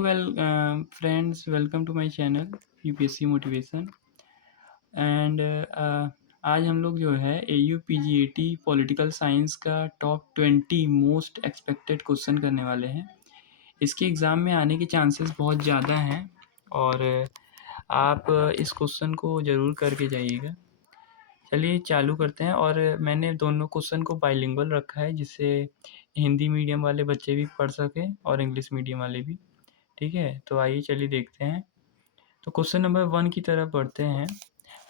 Friends, welcome to my channel UPSC motivation and आज हम लोग जो है AU PGAT पॉलिटिकल साइंस का टॉप 20 मोस्ट एक्सपेक्टेड क्वेश्चन करने वाले हैं। इसके एग्ज़ाम में आने के चांसेस बहुत ज़्यादा हैं और आप इस क्वेश्चन को ज़रूर करके जाइएगा। चलिए चालू करते हैं। और मैंने दोनों क्वेश्चन को बाइलिंगुअल रखा है जिससे हिंदी मीडियम वाले बच्चे भी पढ़ सकें और इंग्लिश मीडियम वाले भी। ठीक है, तो आइए चलिए देखते हैं। तो क्वेश्चन नंबर 1 की तरफ बढ़ते हैं,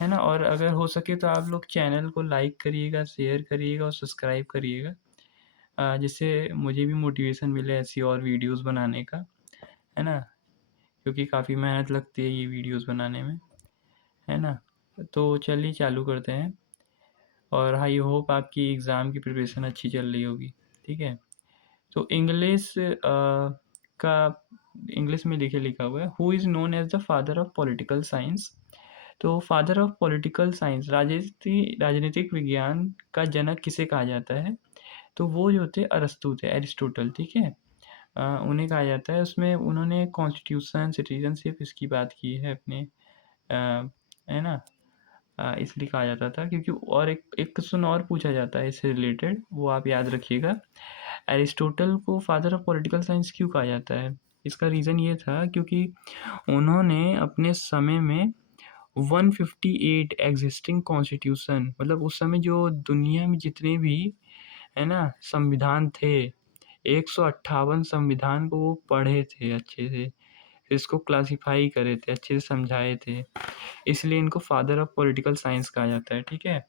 है ना। और अगर हो सके तो आप लोग चैनल को लाइक करिएगा, शेयर करिएगा और सब्सक्राइब करिएगा, जिससे मुझे भी मोटिवेशन मिले ऐसी और वीडियोस बनाने का, है ना। क्योंकि काफ़ी मेहनत लगती है ये वीडियोस बनाने में, है ना। तो चलिए चालू करते हैं और आई होप आपकी एग्ज़ाम की प्रिपरेशन अच्छी चल रही होगी। ठीक है, तो का इंग्लिश में देखिए लिखा हुआ है, who is known as the father of political science. तो फादर ऑफ पॉलिटिकल साइंस, राजनीतिक विज्ञान का जनक किसे कहा जाता है? तो वो जो थे अरस्तू थे, एरिस्टोटल। ठीक है, उन्हें कहा जाता है। उसमें उन्होंने कॉन्स्टिट्यूशन, सिटीजनशिप इसकी बात की है अपने, है ना। इसलिए कहा जाता था क्योंकि और एक एक क्वेश्चन और पूछा जाता है इससे रिलेटेड, वो आप याद रखिएगा। एरिस्टोटल को फादर ऑफ पॉलिटिकल साइंस क्यों कहा जाता है? इसका रीज़न ये था क्योंकि उन्होंने अपने समय में 158 एग्जिस्टिंग कॉन्स्टिट्यूशन, मतलब उस समय जो दुनिया में जितने भी, है ना, संविधान थे, 158 संविधान को वो पढ़े थे अच्छे से, फिर इसको क्लासिफाई करे थे, अच्छे से समझाए थे। इसलिए इनको फादर ऑफ पॉलिटिकल साइंस कहा जाता है। ठीक है,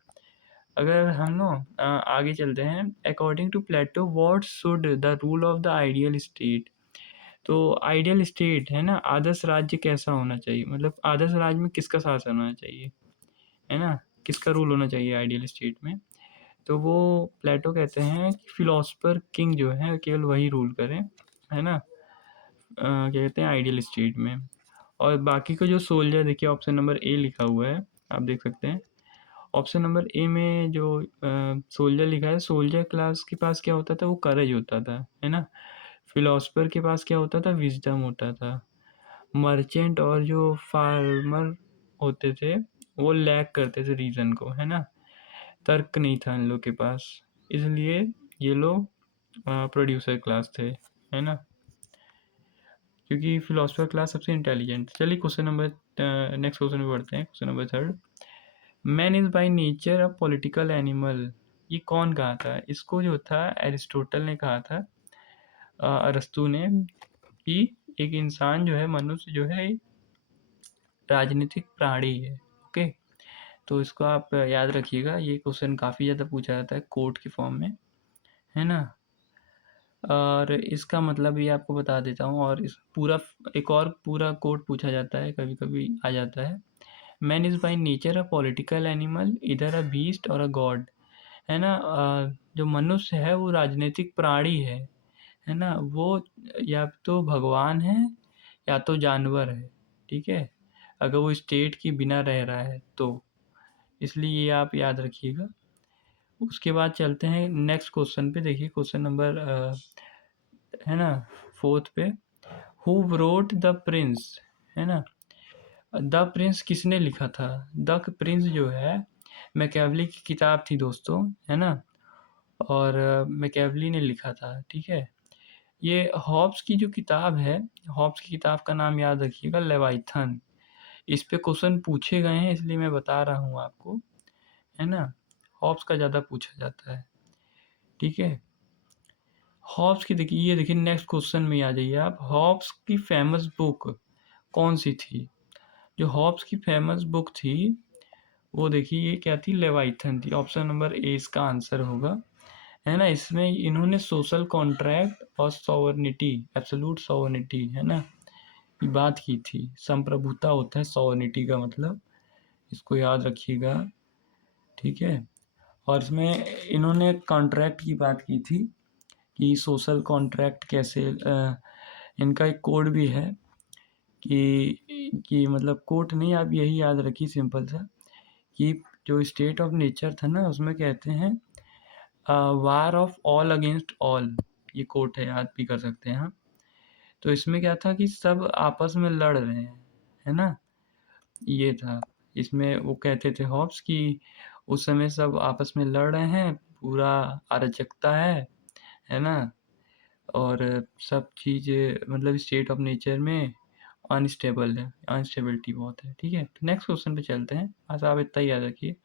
अगर हम लोग आगे चलते हैं, according to Plato what should the rule of the ideal state. तो आइडियल स्टेट, है ना, आदर्श राज्य कैसा होना चाहिए, मतलब आदर्श राज्य में किसका शासन होना चाहिए, है ना, किसका रूल होना चाहिए आइडियल स्टेट में। तो वो प्लेटो कहते हैं कि फिलोसफर किंग जो है केवल वही रूल करें, है ना। क्या कहते हैं, आइडियल स्टेट में। और बाकी का जो सोल्जर, देखिए ऑप्शन नंबर ए लिखा हुआ है, आप देख सकते हैं। ऑप्शन नंबर ए में जो सोल्जर लिखा है, सोल्जर क्लास के पास क्या होता था, वो करेज होता था, है ना। फिलोसफर के पास क्या होता था, विजडम होता था। मर्चेंट और जो फार्मर होते थे वो लैक करते थे रीज़न को, है ना। तर्क नहीं था इन लोग के पास, इसलिए ये लोग प्रोड्यूसर क्लास थे, है ना, क्योंकि फिलोसफर क्लास सबसे इंटेलिजेंट। चलिए क्वेश्चन नंबर नेक्स्ट क्वेश्चन में बढ़ते हैं। Question number 3, man is by nature a political animal. ये कौन कहा था? इसको जो था एरिस्टोटल ने कहा था, अरस्तू ने, कि एक इंसान जो है, मनुष्य जो है, राजनीतिक प्राणी है। ओके, तो इसको आप याद रखिएगा, ये क्वेश्चन काफ़ी ज़्यादा पूछा जाता है कोर्ट के फॉर्म में, है ना। और इसका मतलब भी आपको बता देता हूँ, और इस पूरा एक और पूरा कोट पूछा जाता है, कभी कभी आ जाता है। Man is by nature a political animal, इधर अ बीस्ट और अ गॉड, है ना। जो मनुष्य है वो राजनीतिक प्राणी है ना। वो या तो भगवान है या तो जानवर है। ठीक है, अगर वो स्टेट की बिना रह रहा है तो, इसलिए ये आप याद रखिएगा। उसके बाद चलते हैं नेक्स्ट क्वेश्चन पे। देखिए क्वेश्चन नंबर, है ना, 4th पे, हु wrote द प्रिंस, है ना। द प्रिंस किसने लिखा था? द प्रिंस जो है मैकियावेली की किताब थी दोस्तों, है ना। और मैकियावेली ने लिखा था। ठीक है, ये हॉब्स की जो किताब है, हॉब्स की किताब का नाम याद रखिएगा, लेवाइथन। इस पे क्वेश्चन पूछे गए हैं इसलिए मैं बता रहा हूँ आपको, है ना। हॉब्स का ज़्यादा पूछा जाता है। ठीक है, हॉब्स की देखिए, ये देखिए नेक्स्ट क्वेश्चन में आ जाइए आप। हॉब्स की फेमस बुक कौन सी थी? जो हॉब्स की फेमस बुक थी वो देखिए ये क्या थी, लेवाइथन थी। ऑप्शन नंबर ए इसका आंसर होगा, है ना। इसमें इन्होंने सोशल कॉन्ट्रैक्ट और सॉवरनिटी, एब्सोल्यूट सॉवरनिटी, है ना, की बात की थी। संप्रभुता होता है सॉवरनिटी का मतलब, इसको याद रखिएगा। ठीक है, और इसमें इन्होंने कॉन्ट्रैक्ट की बात की थी कि सोशल कॉन्ट्रैक्ट कैसे, इनका एक कोड भी है कि मतलब कोड नहीं, आप यही याद रखिए सिंपल सा, कि जो स्टेट ऑफ नेचर था ना उसमें कहते हैं war of all against all, ये कोट है, याद भी कर सकते हैं आप। तो इसमें क्या था कि सब आपस में लड़ रहे हैं, है ना? ये था। इसमें वो कहते थे हॉब्स कि उस समय सब आपस में लड़ रहे हैं, पूरा अराजकता है ना? और सब चीज़ मतलब स्टेट ऑफ नेचर में अनस्टेबल है, अनस्टेबिलिटी बहुत है, ठीक है? तो नेक्स्ट क्वेश्चन पे चलते हैं। बस आप इतना ही याद रखिए।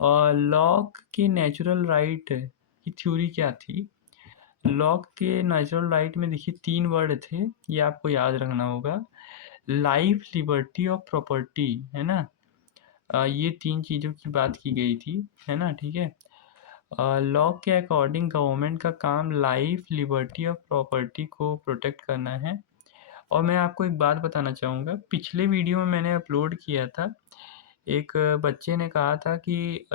लॉक की नेचुरल राइट की थ्योरी क्या थी? लॉक के नेचुरल राइट में देखिए 3 वर्ड थे, ये आपको याद रखना होगा। लाइफ, लिबर्टी और प्रॉपर्टी, है ना? ये 3 चीज़ों की बात की गई थी, है ना? ठीक है? लॉ के अकॉर्डिंग गवर्नमेंट का काम लाइफ, लिबर्टी और प्रॉपर्टी को प्रोटेक्ट करना है। और मैं आपको एक बात बताना चाहूँगा, पिछले वीडियो में मैंने अपलोड किया था, एक बच्चे ने कहा था कि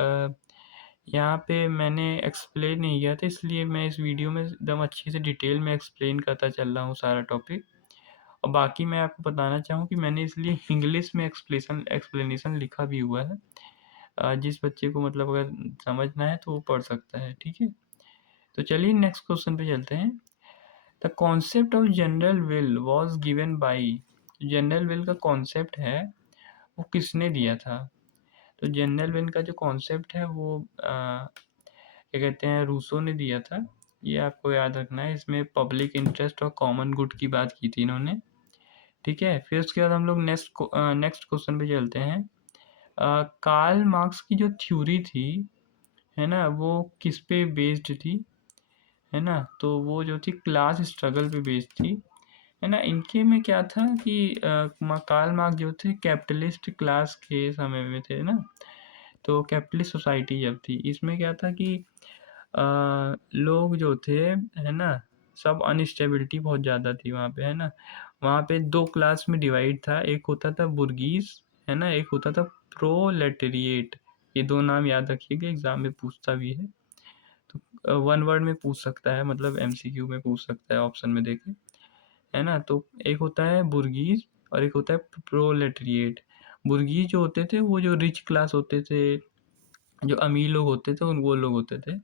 यहाँ पे मैंने एक्सप्लेन नहीं किया था, इसलिए मैं इस वीडियो में एकदम अच्छे से डिटेल में एक्सप्लेन करता चल रहा हूँ सारा टॉपिक। और बाकी मैं आपको बताना चाहूँ कि मैंने इसलिए इंग्लिश में एक्सप्लेनेशन लिखा भी हुआ है। जिस बच्चे को मतलब अगर समझना है तो वो पढ़ सकता है, ठीक है? तो चलिए नेक्स्ट क्वेश्चन पे चलते हैं। The concept of general will was given by, general will का कॉन्सेप्ट है वो किसने दिया था? तो जनरल विल का जो कॉन्सेप्ट है वो क्या कहते हैं, रूसो ने दिया था। ये आपको याद रखना है। इसमें पब्लिक इंटरेस्ट और कॉमन गुड की बात की थी इन्होंने, ठीक है? फिर उसके बाद हम लोग नेक्स्ट क्वेश्चन पे चलते हैं। कार्ल मार्क्स की जो थ्योरी थी, है ना, वो किस पे बेस्ड थी, है ना? तो वो जो थी क्लास स्ट्रगल पे बेस्ड थी, है ना? इनके में क्या था कि कार्ल मार्क्स जो थे कैपिटलिस्ट क्लास के समय में थे ना, तो कैपिटलिस्ट सोसाइटी जब थी, इसमें क्या था कि लोग जो थे, है ना, सब अनस्टेबिलिटी बहुत ज़्यादा थी वहाँ पे, है ना? वहाँ पे 2 क्लास में डिवाइड था, एक होता था बुर्गीज़, है ना? एक होता था प्रोलेटेरिएट। ये 2 नाम याद रखिएगा, एग्ज़ाम में पूछता भी है। तो 1 वर्ड में पूछ सकता है, मतलब एमसीक्यू में पूछ सकता है, ऑप्शन में देके, है ना? तो एक होता है बुर्गीज़ और एक होता है प्रोलेटेरिएट। बुर्गीज़ जो होते थे वो जो रिच क्लास होते थे, जो अमीर लोग होते थे, उन वो लोग होते थे।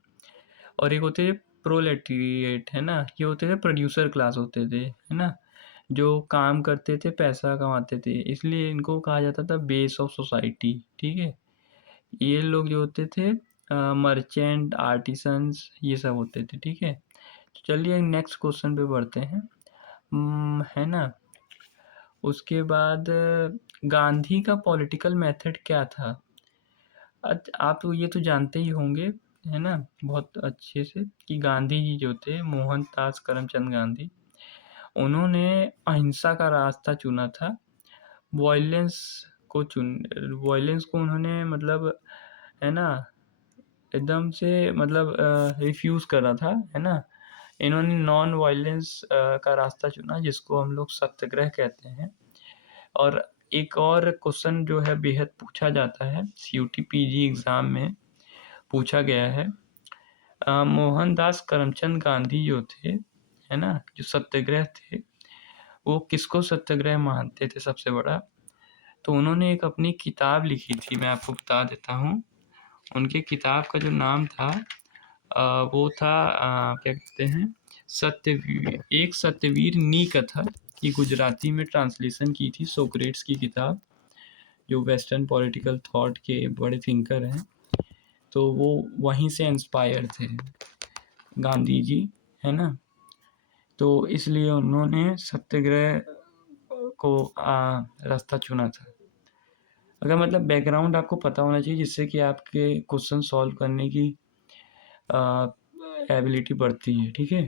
और एक होते थे प्रोलेटेरिएट, है ना? ये होते थे प्रोड्यूसर क्लास होते थे, है ना? जो काम करते थे, पैसा कमाते थे, इसलिए इनको कहा जाता था बेस ऑफ सोसाइटी, ठीक है? ये लोग जो होते थे मर्चेंट, आर्टिसंस, ये सब होते थे, ठीक है? तो चलिए नेक्स्ट क्वेश्चन पे बढ़ते हैं। है ना? उसके बाद गांधी का पॉलिटिकल मेथड क्या था? आप तो ये तो जानते ही होंगे, है ना, बहुत अच्छे से, कि गांधी जी जो थे, मोहनदास करमचंद गांधी, उन्होंने अहिंसा का रास्ता चुना था। वॉयलेंस वॉयलेंस को उन्होंने मतलब, है ना, एकदम से मतलब रिफ्यूज़ करा था, है ना? इन्होंने नॉन वायलेंस का रास्ता चुना, जिसको हम लोग सत्याग्रह कहते हैं। और एक और क्वेश्चन जो है बेहद पूछा जाता है, सीयूटी पीजी एग्ज़ाम में पूछा गया है। मोहनदास करमचंद गांधी जो थे, है ना, जो सत्याग्रह थे, वो किसको सत्याग्रह मानते थे सबसे बड़ा? तो उन्होंने एक अपनी किताब लिखी थी, मैं आपको बता देता हूँ। उनके किताब का जो नाम था वो था क्या कहते हैं, एक सत्यवीर नी कथा, की गुजराती में ट्रांसलेशन की थी, सोक्रेट्स की किताब, जो वेस्टर्न पॉलिटिकल थॉट के बड़े थिंकर हैं। तो वो वहीं से इंस्पायर थे गांधी जी, है ना? तो इसलिए उन्होंने सत्याग्रह को रास्ता चुना था। अगर मतलब बैकग्राउंड आपको पता होना चाहिए, जिससे कि आपके क्वेश्चन सॉल्व करने की एबिलिटी बढ़ती है, ठीक है?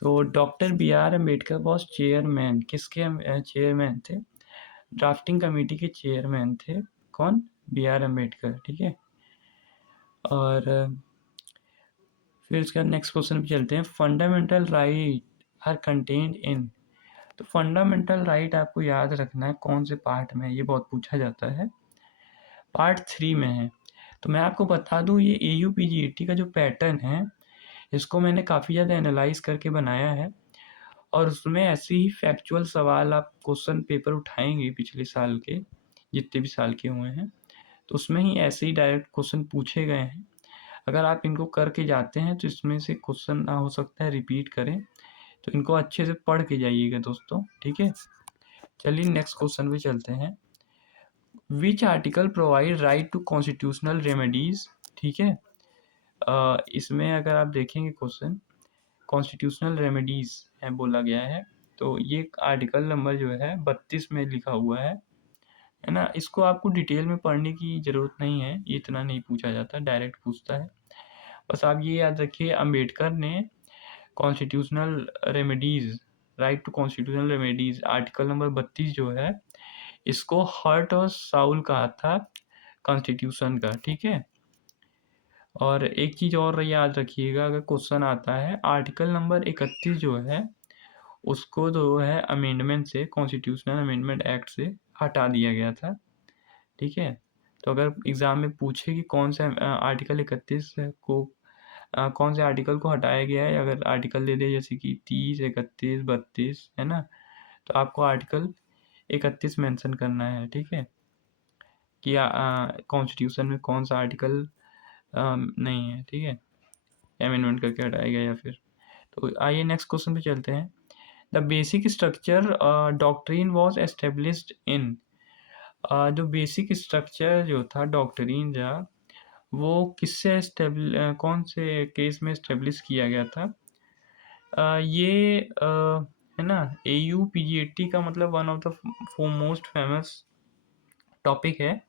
तो doctor B R Ambedkar was chairman, किसके चेयरमैन थे? ड्राफ्टिंग कमेटी के चेयरमैन थे। कौन? बी आर अम्बेडकर, ठीक है? और फिर उसके बाद नेक्स्ट क्वेश्चन पे चलते हैं। Fundamental right are contained in, तो फंडामेंटल राइट आपको याद रखना है कौन से पार्ट में है, ये बहुत पूछा जाता है। पार्ट 3 में है। तो मैं आपको बता दूं, ये AUPGAT का जो पैटर्न है, इसको मैंने काफ़ी ज़्यादा एनालाइज करके बनाया है। और उसमें ऐसे ही फैक्चुअल सवाल आप क्वेश्चन पेपर उठाएंगे पिछले साल के, जितने भी साल के हुए हैं, तो उसमें ही ऐसे ही डायरेक्ट क्वेश्चन पूछे गए हैं। अगर आप इनको करके जाते हैं तो इसमें से क्वेश्चन ना हो सकता है रिपीट करें। तो इनको अच्छे से पढ़ के जाइएगा दोस्तों, ठीक है। चलिए नेक्स्ट क्वेश्चन पे चलते हैं। Which article provide right to constitutional remedies, ठीक है। इसमें अगर आप देखेंगे क्वेश्चन, कॉन्स्टिट्यूशनल रेमेडीज है बोला गया है, तो ये आर्टिकल नंबर जो है 32 में लिखा हुआ है ना। इसको आपको डिटेल में पढ़ने की ज़रूरत नहीं है, ये इतना नहीं पूछा जाता, डायरेक्ट पूछता है। बस आप ये याद रखिए, अम्बेडकर ने constitutional remedies, right to constitutional remedies article number 32 जो है, इसको हर्ट और साउल कहा था कॉन्स्टिट्यूशन का, ठीक है। और एक चीज़ और याद रखिएगा, अगर क्वेश्चन आता है आर्टिकल नंबर 31 जो है, उसको जो है अमेंडमेंट से, कॉन्स्टिट्यूशनल अमेंडमेंट एक्ट से हटा दिया गया था, ठीक है। तो अगर एग्ज़ाम में पूछे कि कौन से आर्टिकल 31 को कौन से आर्टिकल को हटाया गया है, अगर आर्टिकल दे दे जैसे कि 30, 31, 32 है ना, तो आपको आर्टिकल 31 मेंशन करना है, ठीक है, कि कॉन्स्टिट्यूशन में कौन सा आर्टिकल नहीं है, ठीक है, अमेंडमेंट करके हटाया गया या फिर। तो आइए नेक्स्ट क्वेश्चन पे चलते हैं। The basic structure doctrine was established in, जो बेसिक स्ट्रक्चर जो था डॉक्ट्रिन का, वो किससे कौन से केस में एस्टेब्लिश किया गया था। ये है ना, AUPGAT का मतलब one of the most famous topic है।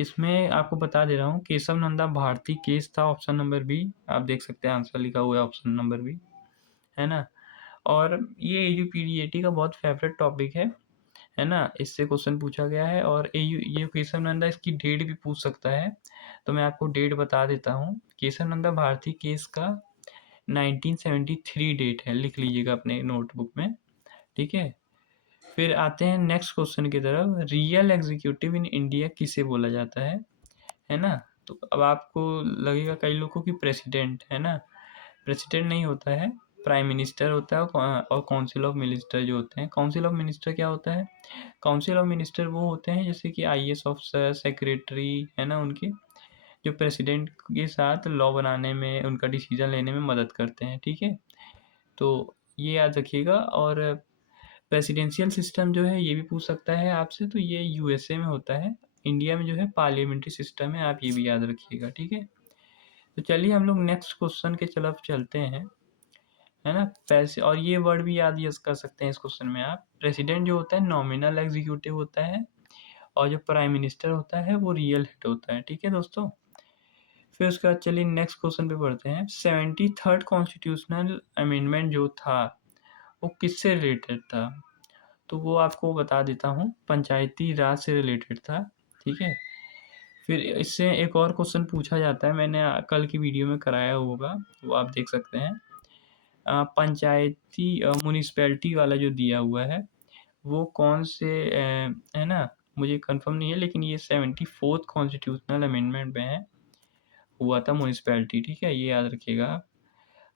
इसमें आपको बता दे रहा हूँ, केशव नंदा भारती केस था, ऑप्शन नंबर बी, आप देख सकते हैं आंसर लिखा हुआ है ऑप्शन नंबर बी, है ना। और ये AUPGAT का बहुत फेवरेट टॉपिक है ना, इससे क्वेश्चन पूछा गया है। और ये केशव नंदा, इसकी डेट भी पूछ सकता है, तो मैं आपको डेट बता देता हूँ। केशव नंदा भारती केस का 1973 डेट है, लिख लीजिएगा अपने नोटबुक में, ठीक है। फिर आते हैं नेक्स्ट क्वेश्चन की तरफ। रियल एग्जीक्यूटिव इन इंडिया किसे बोला जाता है ना। तो अब आपको लगेगा कई लोगों की प्रेसिडेंट, है ना, प्रेसिडेंट नहीं होता है, प्राइम मिनिस्टर होता है, और काउंसिल ऑफ मिनिस्टर जो होते हैं। काउंसिल ऑफ मिनिस्टर क्या होता है, काउंसिल ऑफ मिनिस्टर वो होते हैं जैसे कि IAS ऑफिसर, सेक्रेटरी, है ना, उनके, जो प्रेसिडेंट के साथ लॉ बनाने में, उनका डिसीजन लेने में मदद करते हैं, ठीक है। तो ये याद रखिएगा। और प्रेसिडेंशियल सिस्टम जो है, ये भी पूछ सकता है आपसे, तो ये USA में होता है। इंडिया में जो है पार्लियामेंट्री सिस्टम है, आप ये भी याद रखिएगा, ठीक है। तो चलिए हम लोग नेक्स्ट क्वेश्चन के तरफ चलते हैं, है ना। पैसे और ये वर्ड भी याद कर सकते हैं इस क्वेश्चन में आप। प्रेसिडेंट जो होता है नॉमिनल एग्जीक्यूटिव होता है, और जो प्राइम मिनिस्टर होता है वो रियल हेड होता है, ठीक है दोस्तों। फिर उसके बाद चलिए नेक्स्ट क्वेश्चन पे बढ़ते हैं। 73rd कॉन्स्टिट्यूशनल अमेंडमेंट जो था, वो किससे रिलेटेड था, तो वो आपको बता देता हूँ, पंचायती राज से रिलेटेड था, ठीक है। फिर इससे एक और क्वेश्चन पूछा जाता है, मैंने कल की वीडियो में कराया होगा, वो आप देख सकते हैं। पंचायती म्यूनिसिपैलिटी वाला जो दिया हुआ है, वो कौन से है ना, मुझे कंफर्म नहीं है, लेकिन ये 74th कॉन्स्टिट्यूशनल अमेंडमेंट में है, हुआ था म्यूनिसिपैलिटी, ठीक है, ये याद रखिएगा।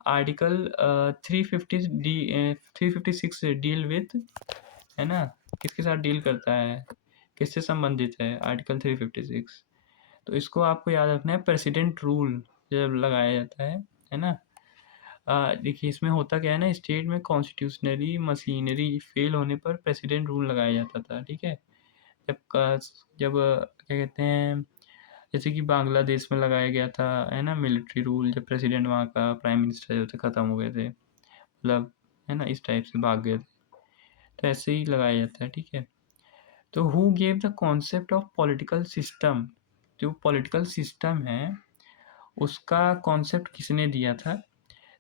आर्टिकल 356 डील विथ, है ना, किसके साथ डील करता है, किससे संबंधित है आर्टिकल 356, तो इसको आपको याद रखना है। प्रेसिडेंट रूल जब लगाया जाता है ना। देखिए इसमें होता क्या है ना, स्टेट में कॉन्स्टिट्यूशनरी मशीनरी फेल होने पर प्रेसिडेंट रूल लगाया जाता था, ठीक है। क्या कहते हैं, जैसे कि बांग्लादेश में लगाया गया था, है ना, मिलिट्री रूल, जब प्रेसिडेंट वहाँ का, प्राइम मिनिस्टर जो थे ख़त्म हो गए थे, मतलब, है ना, इस टाइप से भाग गए थे, तो ऐसे ही लगाया जाता है, ठीक है। तो who gave the concept of political system, जो पॉलिटिकल सिस्टम है उसका कॉन्सेप्ट किसने दिया था,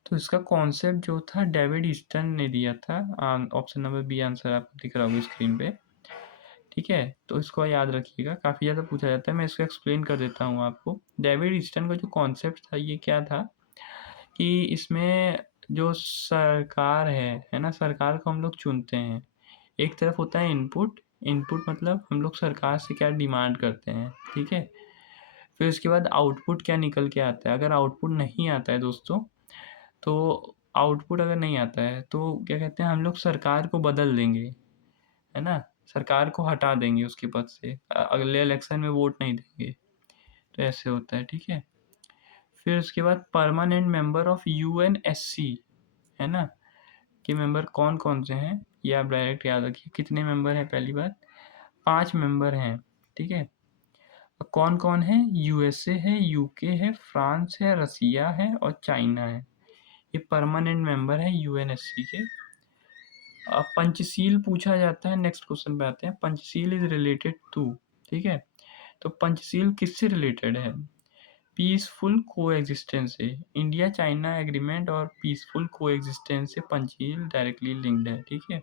तो इसका कॉन्सेप्ट जो था डेविड ईस्टन ने दिया था। ऑप्शन नंबर बी आंसर आपको दिख रहा होगा स्क्रीन पे, ठीक है। तो इसको याद रखिएगा, काफ़ी ज़्यादा पूछा जाता है, मैं इसको एक्सप्लेन कर देता हूँ आपको। डेविड ईस्टन का जो कॉन्सेप्ट था, ये क्या था कि इसमें जो सरकार है ना, सरकार को हम लोग चुनते हैं। एक तरफ होता है इनपुट, इनपुट मतलब हम लोग सरकार से क्या डिमांड करते हैं, ठीक है। फिर उसके बाद आउटपुट क्या निकल के आता है। अगर आउटपुट नहीं आता है दोस्तों, तो आउटपुट अगर नहीं आता है तो क्या कहते हैं, हम लोग सरकार को बदल देंगे, है ना, सरकार को हटा देंगे उसके पद से, अगले इलेक्शन में वोट नहीं देंगे, तो ऐसे होता है, ठीक है। फिर उसके बाद परमानेंट मेंबर ऑफ UNSC, है ना? कि मेंबर कौन-कौन से हैं, ये आप डायरेक्ट याद रखिए। कितने मेंबर हैं पहली बात? 5 मेंबर हैं, ठीक है? कौन-कौन है? यूएसए है, यूके है, फ्रांस है, रसिया है और चाइना है। ये परमानेंट मेंबर है यूएनएससी के। पंचशील पूछा जाता है, नेक्स्ट क्वेश्चन पे आते हैं। पंचशील इज रिलेटेड टू, ठीक है? तो पंचशील किससे रिलेटेड है? पीसफुल कोएग्जिस्टेंस से। इंडिया चाइना एग्रीमेंट और पीसफुल कोएग्जिस्टेंस से पंचशील डायरेक्टली लिंक्ड है, ठीक है?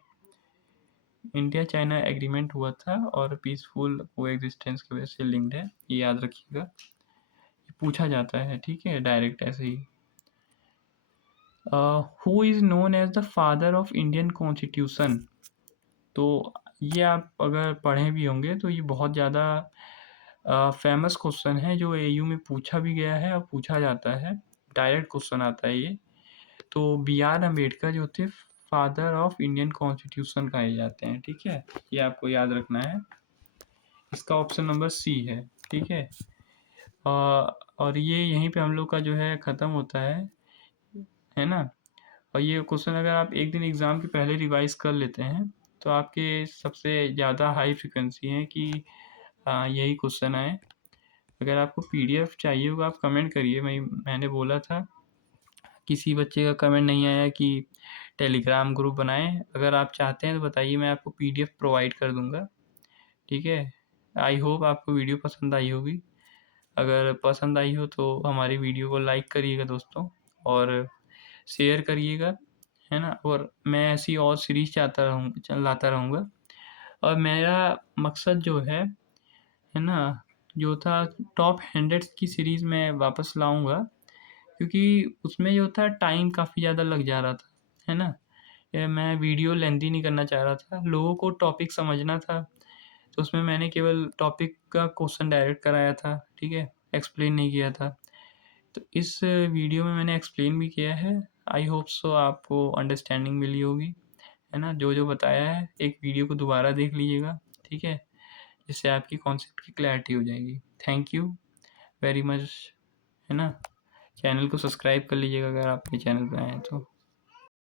इंडिया चाइना एग्रीमेंट हुआ था और पीसफुल कोएग्जिस्टेंस की वजह से लिंक्ड है, ये याद रखिएगा। ये पूछा जाता है, ठीक है, डायरेक्ट ऐसे ही। Who is known as the father of Indian constitution? तो ये आप अगर पढ़े भी होंगे तो ये बहुत ज़्यादा फेमस क्वेश्चन है, जो एयू में पूछा भी गया है और पूछा जाता है। डायरेक्ट क्वेश्चन आता है ये। तो बी आर अम्बेडकर जो थे फादर ऑफ इंडियन कॉन्स्टिट्यूशन कहे जाते हैं, ठीक है? ये आपको याद रखना है। इसका ऑप्शन नंबर सी है, ठीक है? और ये यहीं पे हम लोग का जो है ख़त्म होता है ना? और ये क्वेश्चन अगर आप एक दिन एग्ज़ाम के पहले रिवाइज़ कर लेते हैं तो आपके सबसे ज़्यादा हाई फ्रिक्वेंसी है कि यही क्वेश्चन आए। अगर आपको पीडीएफ चाहिए होगा आप कमेंट करिए। मैंने बोला था, किसी बच्चे का कमेंट नहीं आया कि टेलीग्राम ग्रुप बनाएं। अगर आप चाहते हैं तो बताइए, मैं आपको पीडीएफ प्रोवाइड कर दूंगा, ठीक है? आई होप आपको वीडियो पसंद आई होगी। अगर पसंद आई हो तो हमारी वीडियो को लाइक करिएगा दोस्तों, और शेयर करिएगा, है ना? और मैं ऐसी और सीरीज़ लाता रहूँगा। और मेरा मकसद जो है ना, जो था टॉप 100 की सीरीज़ मैं वापस लाऊँगा, क्योंकि उसमें जो था टाइम काफ़ी ज़्यादा लग जा रहा था, है ना? मैं वीडियो लेंथी नहीं करना चाह रहा था, लोगों को टॉपिक समझना था, तो उसमें मैंने केवल टॉपिक का क्वेश्चन डायरेक्ट कराया था, ठीक है? एक्सप्लेन नहीं किया था। तो इस वीडियो में मैंने एक्सप्लेन भी किया है। आई होप सो आपको अंडरस्टैंडिंग मिली होगी, है ना? जो बताया है, एक वीडियो को दोबारा देख लीजिएगा, ठीक है? जिससे आपकी कॉन्सेप्ट की क्लैरिटी हो जाएगी। थैंक यू वेरी मच, है ना? चैनल को सब्सक्राइब कर लीजिएगा अगर आप मेरे चैनल पे आए हैं तो।